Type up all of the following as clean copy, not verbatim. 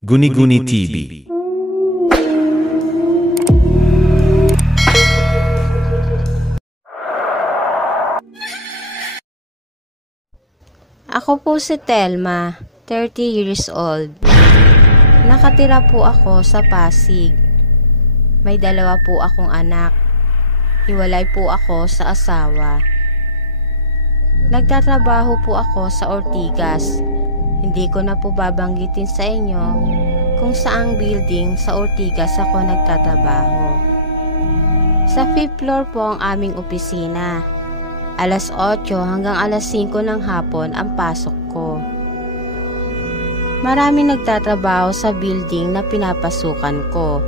Guni-Guni TV. Ako po si Telma, 30 years old. Nakatira po ako sa Pasig. May dalawa po akong anak. Hiwalay po ako sa asawa. Nagtatrabaho po ako sa Ortigas. Hindi ko na po babanggitin sa inyo kung saang building sa Ortigas ako nagtatrabaho. Sa 5th floor po ang aming opisina. Alas 8 hanggang alas 5 ng hapon ang pasok ko. Maraming nagtatrabaho sa building na pinapasukan ko.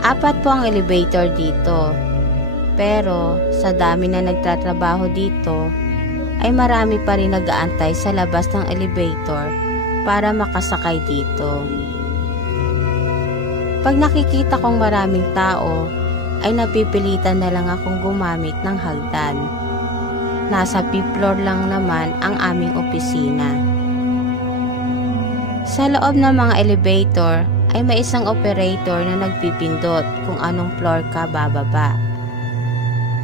4 po ang elevator dito. Pero sa dami na nagtatrabaho dito, ay marami pa rin nag-aantay sa labas ng elevator para makasakay dito. Pag nakikita kong maraming tao, ay napipilitan na lang akong gumamit ng hagdan. Nasa 5th floor lang naman ang aming opisina. Sa loob ng mga elevator ay may isang operator na nagpipindot kung anong floor ka bababa.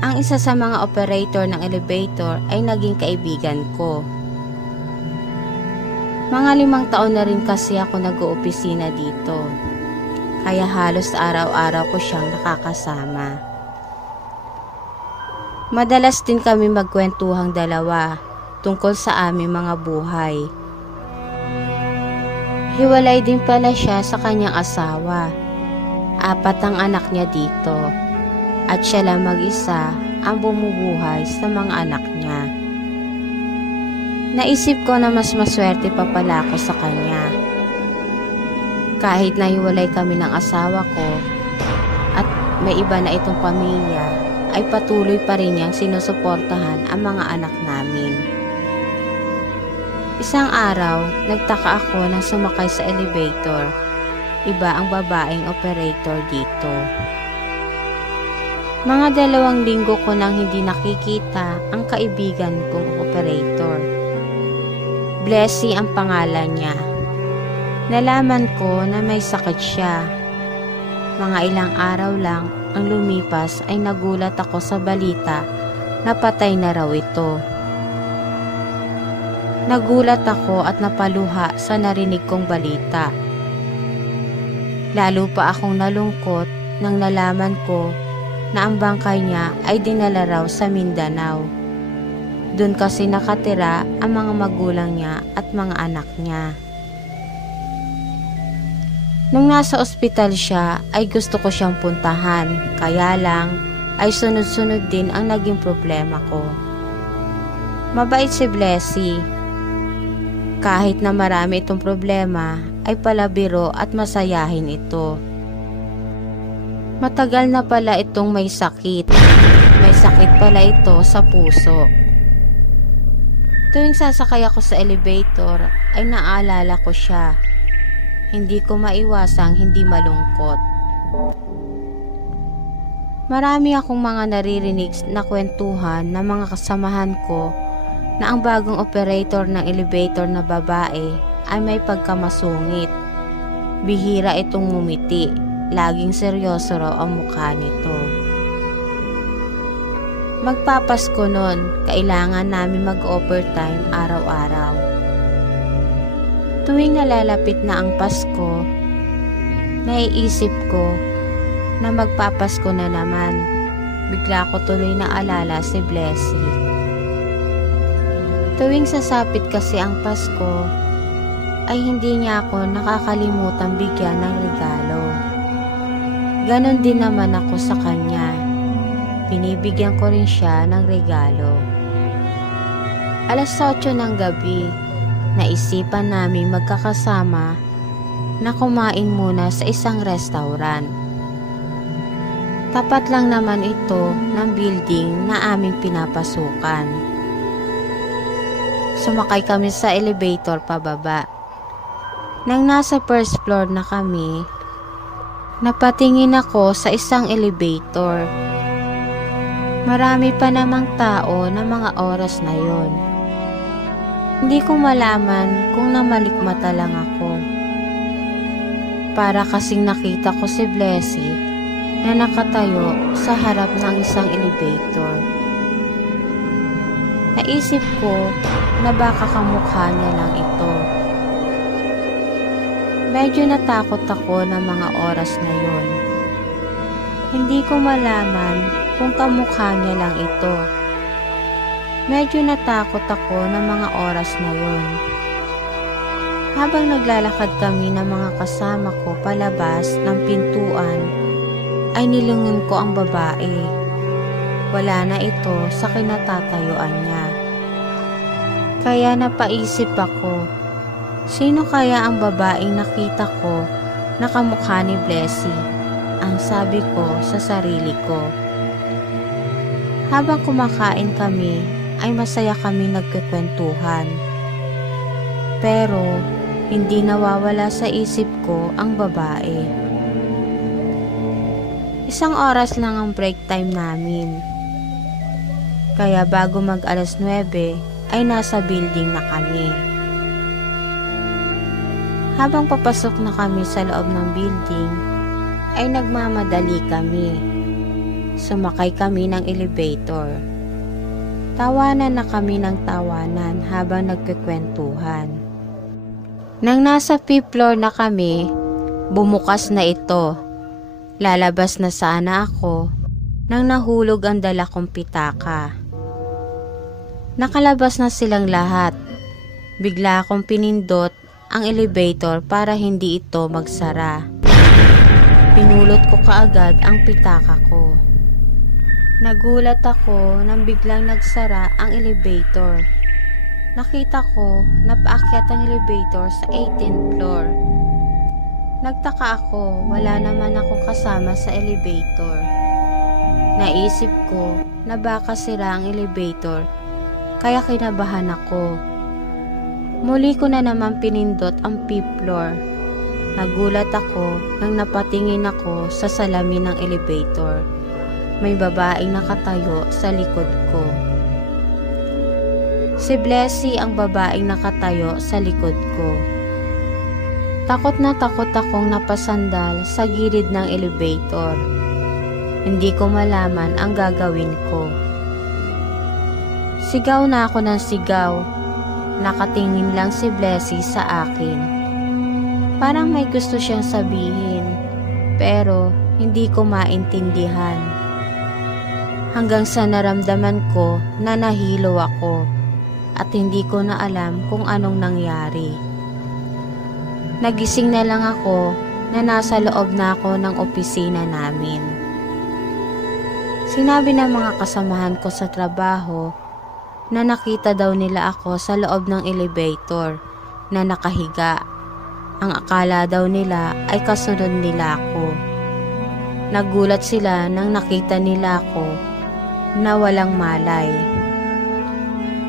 Ang isa sa mga operator ng elevator ay naging kaibigan ko. Mga 5 taon na rin kasi ako nag-oopisina dito. Kaya halos araw-araw ko siyang nakakasama. Madalas din kami magkwentuhang dalawa tungkol sa aming mga buhay. Hiwalay din pala siya sa kanyang asawa. 4 ang anak niya dito. At siya lang mag-isa ang bumubuhay sa mga anak niya. Naisip ko na mas maswerte pa pala ako sa kanya. Kahit nahiwalay kami ng asawa ko at may iba na itong pamilya, ay patuloy pa rin niyang sinusuportahan ang mga anak namin. Isang araw, nagtaka ako nang sumakay sa elevator. Iba ang babaeng operator dito. Mga 2 linggo ko nang hindi nakikita ang kaibigan kong operator. Blessy ang pangalan niya. Nalaman ko na may sakit siya. Mga ilang araw lang ang lumipas ay nagulat ako sa balita na patay na raw ito. Nagulat ako at napaluha sa narinig kong balita. Lalo pa akong nalungkot nang nalaman ko na ang bangkay niya ay dinala raw sa Mindanao. Doon kasi nakatira ang mga magulang niya at mga anak niya. Nung nasa ospital siya ay gusto ko siyang puntahan, kaya lang ay sunod-sunod din ang naging problema ko. Mabait si Blessy. Kahit na marami itong problema ay palabiro at masayahin ito. Matagal na pala itong may sakit. May sakit pala ito sa puso. Tuwing sasakay ako sa elevator ay naaalala ko siya. Hindi ko maiwasang hindi malungkot. Marami akong mga naririnig na kwentuhan ng mga kasamahan ko na ang bagong operator ng elevator na babae ay may pagkamasungit. Bihira itong ngumiti. Laging seryoso raw ang mukha nito. Magpapasko nun, kailangan namin mag-overtime araw-araw. Tuwing nalalapit na ang Pasko, naiisip ko na magpapasko na naman. Bigla ko tuloy naalala si Blessy. Tuwing sasapit kasi ang Pasko, ay hindi niya ako nakakalimutan bigyan ng regalo. Ganon din naman ako sa kanya. Binibigyan ko rin siya ng regalo. Alas 8 ng gabi, naisipan namin magkakasama na kumain muna sa isang restaurant. Tapat lang naman ito ng building na aming pinapasukan. Sumakay kami sa elevator pababa. Nang nasa 1st floor na kami, napatingin ako sa isang elevator. Marami pa namang tao na mga oras na yon. Hindi ko malaman kung namalikmata lang ako Para kasing nakita ko si Blessy na nakatayo sa harap ng isang elevator. Naisip ko na baka kamukha niya lang ito. Medyo natakot ako ng mga oras na yun. Hindi ko malaman kung kamukha niya lang ito. Medyo natakot ako ng mga oras na yun. Habang naglalakad kami ng mga kasama ko palabas ng pintuan, ay nilungan ko ang babae. Wala na ito sa kinatatayuan niya. Kaya napaisip ako, sino kaya ang babaeng nakita ko na kamukha ni Blessy? Ang sabi ko sa sarili ko. Habang kumakain kami, ay masaya kami nagkukwentuhan. Pero, hindi nawawala sa isip ko ang babae. Isang oras lang ang break time namin. Kaya bago mag alas 9, ay nasa building na kami. Habang papasok na kami sa loob ng building, ay nagmamadali kami. Sumakay kami ng elevator. Tawanan na kami ng tawanan habang nagkukwentuhan. Nang nasa 5th floor na kami, bumukas na ito. Lalabas na sana ako nang nahulog ang dala kong pitaka. Nakalabas na silang lahat. Bigla akong pinindot ang elevator para hindi ito magsara. Pinulot ko kaagad ang pitaka ko. Nagulat ako nang biglang nagsara ang elevator. Nakita ko na paakyat ang elevator sa 18th floor. Nagtaka ako, wala naman akong kasama sa elevator. Naisip ko na baka sira ang elevator, kaya kinabahan ako. Muli ko na naman pinindot ang 5th floor. Nagulat ako nang napatingin ako sa salamin ng elevator. May babaeng nakatayo sa likod ko. Si Blessy ang babaeng nakatayo sa likod ko. Takot na takot akong napasandal sa gilid ng elevator. Hindi ko malaman ang gagawin ko. Sigaw na ako ng sigaw. Nakatingin lang si Blessy sa akin. Parang may gusto siyang sabihin, pero hindi ko maintindihan. Hanggang sa naramdaman ko na nahilo ako at hindi ko na alam kung anong nangyari. Nagising na lang ako na nasa loob na ako ng opisina namin. Sinabi ng mga kasamahan ko sa trabaho na nakita daw nila ako sa loob ng elevator na nakahiga. Ang akala daw nila ay kasunod nila ako. Nagulat sila nang nakita nila ako na walang malay.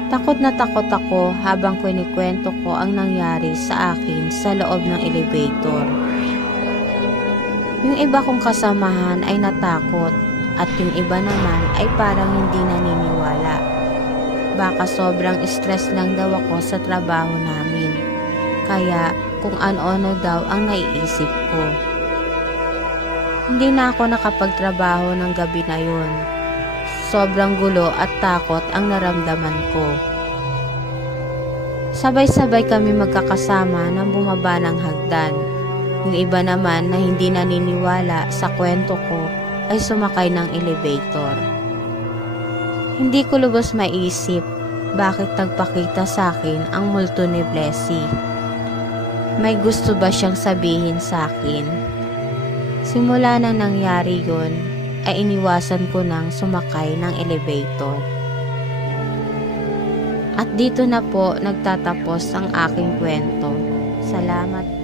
Takot na takot ako habang kinikwento ko ang nangyari sa akin sa loob ng elevator. Yung iba kong kasamahan ay natakot at yung iba naman ay parang hindi naniniwala. Baka sobrang stress lang daw ako sa trabaho namin. Kaya kung ano-ano daw ang naiisip ko. Hindi na ako nakapagtrabaho ng gabi na yun. Sobrang gulo at takot ang naramdaman ko. Sabay-sabay kami magkakasama nang bumaba ng hagdan. Yung iba naman na hindi naniniwala sa kwento ko ay sumakay ng elevator. Hindi ko lubos maisip bakit nagpakita sa akin ang multo ni Blessy. May gusto ba siyang sabihin sa akin? Simula na nangyari yun, ay iniwasan ko nang sumakay ng elevator. At dito na po nagtatapos ang aking kwento. Salamat.